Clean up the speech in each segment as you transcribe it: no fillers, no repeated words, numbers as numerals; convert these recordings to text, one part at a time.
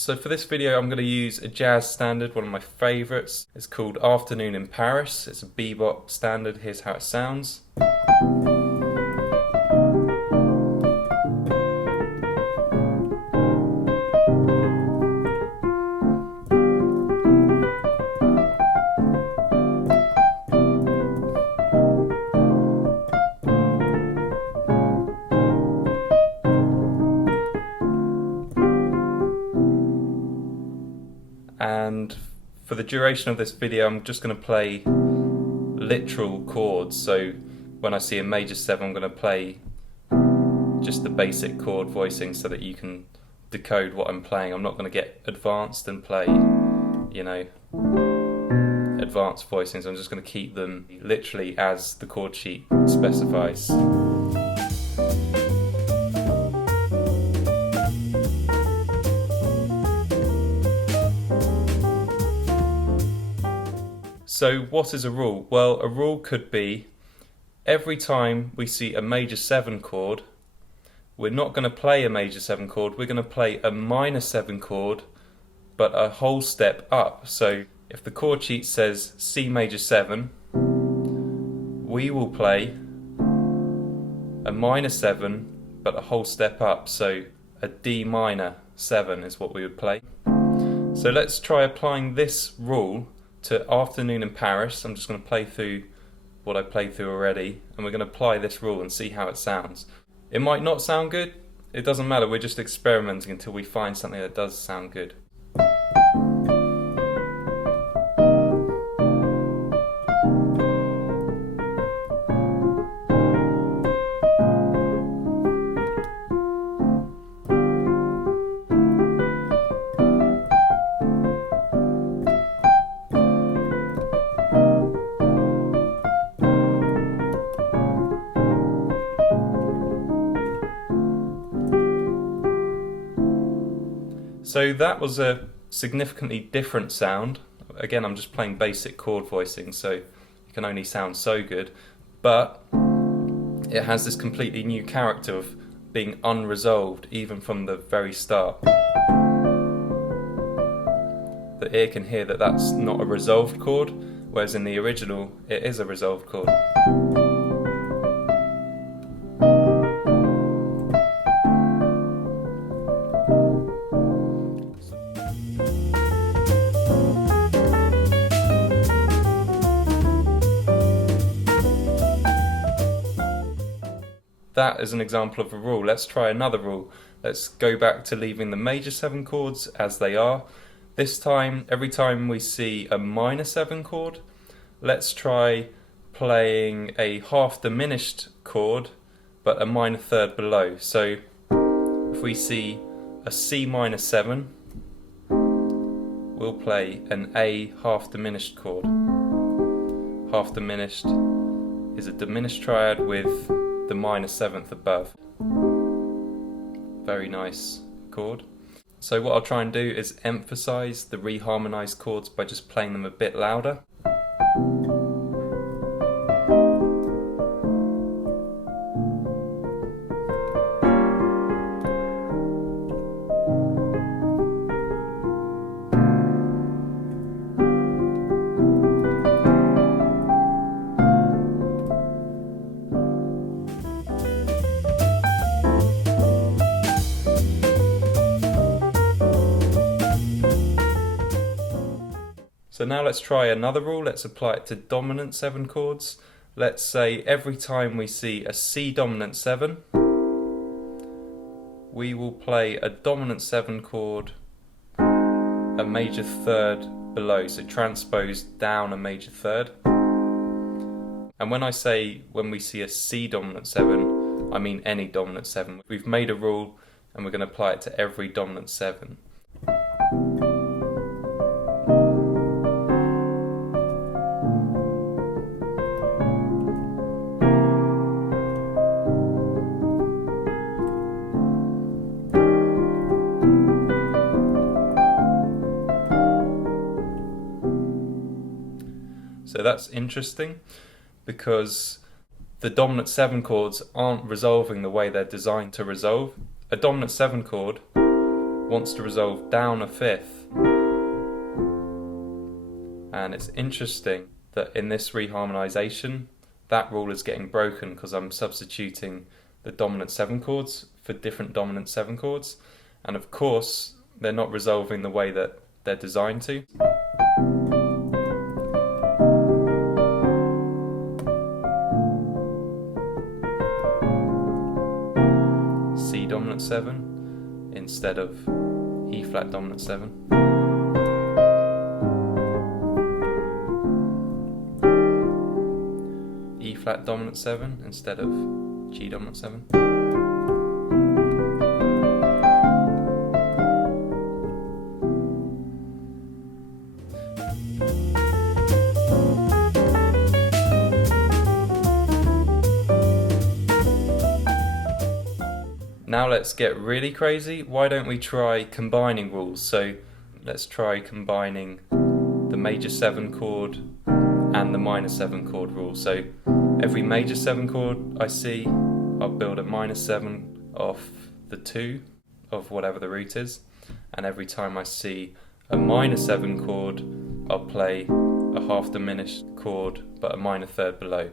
So for this video I'm going to use a jazz standard, one of my favourites. It's called Afternoon in Paris. It's a bebop standard. Here's how it sounds. And for the duration of this video I'm just going to play literal chords. So when I see a major 7 I'm going to play just the basic chord voicing so that you can decode what I'm playing. I'm not going to get advanced and play, you know, advanced voicings. I'm just going to keep them literally as the chord sheet specifies. So what is a rule? Well, a rule could be every time we see a major 7 chord, we're not going to play a major 7 chord, we're going to play a minor 7 chord, but a whole step up. So if the chord sheet says C major 7, we will play a minor 7, but a whole step up. So a D minor 7 is what we would play. So let's try applying this rule to Afternoon in Paris. I'm just going to play through what I played through already, and we're going to apply this rule and see how it sounds. It might not sound good, it doesn't matter, we're just experimenting until we find something that does sound good. So that was a significantly different sound. Again, I'm just playing basic chord voicing, so it can only sound so good, but it has this completely new character of being unresolved even from the very start. The ear can hear that that's not a resolved chord, whereas in the original it is a resolved chord. That is an example of a rule. Let's try another rule. Let's go back to leaving the major 7 chords as they are. This time, every time we see a minor 7 chord, let's try playing a half diminished chord but a minor third below. So if we see a C minor 7, we'll play an A half diminished chord. Half diminished is a diminished triad with the minor 7th above. Very nice chord. So what I'll try and do is emphasize the reharmonized chords by just playing them a bit louder. So now let's try another rule. Let's apply it to dominant 7 chords. Let's say every time we see a C dominant 7, we will play a dominant 7 chord a major third below, so transpose down a major third. And when I say when we see a C dominant 7, I mean any dominant 7. We've made a rule and we're going to apply it to every dominant 7. So that's interesting because the dominant 7 chords aren't resolving the way they're designed to resolve. A dominant 7 chord wants to resolve down a fifth. And it's interesting that in this reharmonization, that rule is getting broken because I'm substituting the dominant 7 chords for different dominant 7 chords. And of course, they're not resolving the way that they're designed to. C dominant 7 instead of E flat dominant 7. E flat dominant 7 instead of G dominant 7. Now let's get really crazy. Why don't we try combining rules? So let's try combining the major 7 chord and the minor 7 chord rule. So every major 7 chord I see, I'll build a minor 7 off the 2 of whatever the root is. And every time I see a minor 7 chord, I'll play a half diminished chord but a minor third below.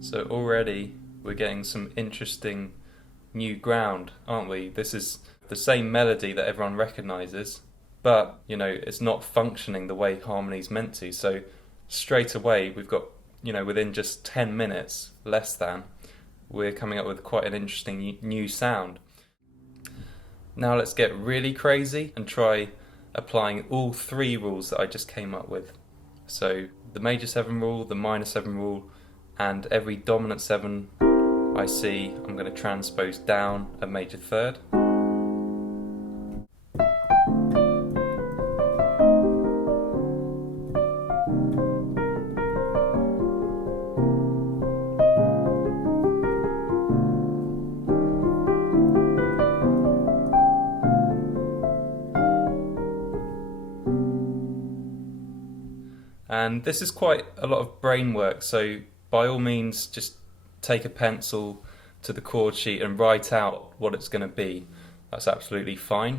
So already we're getting some interesting new ground, aren't we? This is the same melody that everyone recognises, but you know, it's not functioning the way harmony's meant to. So straight away we've got, you know, within just 10 minutes, less than, we're coming up with quite an interesting new sound. Now let's get really crazy and try applying all 3 rules that I just came up with. So the major 7 rule, the minor 7 rule, and every dominant 7 I see, I'm going to transpose down a major third. And this is quite a lot of brain work, so by all means just take a pencil to the chord sheet and write out what it's going to be. That's absolutely fine.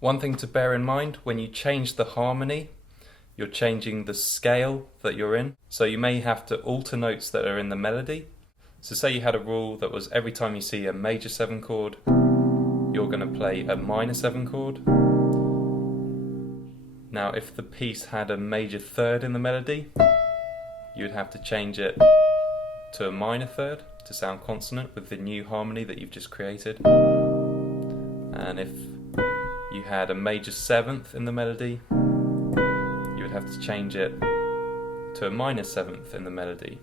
One thing to bear in mind, when you change the harmony, you're changing the scale that you're in. So you may have to alter notes that are in the melody. So say you had a rule that was every time you see a major 7 chord, you're going to play a minor 7 chord. Now if the piece had a major third in the melody, you would have to change it to a minor third to sound consonant with the new harmony that you've just created. And if you had a major 7th in the melody, you would have to change it to a minor 7th in the melody.